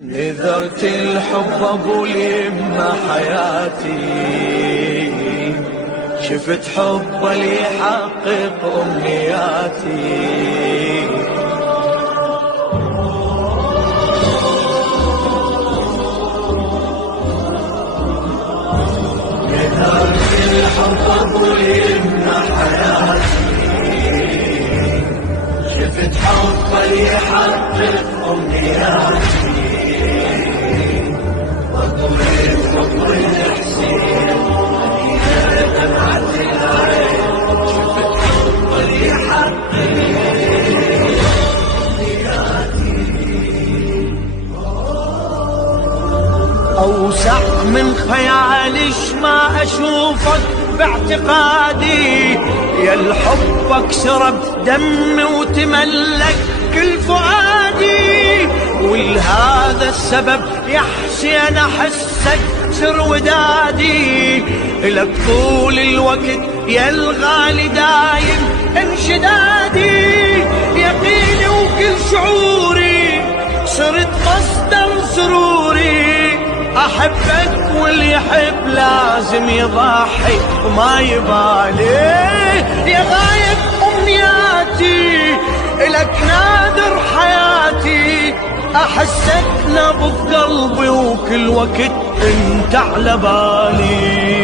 نذرت الحب ابو اليمة حياتي، شفت حب اللي يحقق امنياتي. نذرت الحب ابو اليمة حياتي، شفت حب اللي يحقق امنياتي. أوسع من خيالش ما أشوفك باعتقادي، يا الحب أكسر بدمي وتملك كل فؤادي. ولهذا السبب يا حسين أحسك سر ودادي، لك طول الوقت يا الغالي دايم انشدادي. يقيني وكل شعوري صرت مصدر سروري، أحبك واللي يحب لازم يضحي وما يبالي. يا غايب أمنياتي إلك نادر حياتي، أحسك نبض قلبي وكل وقت انت على بالي.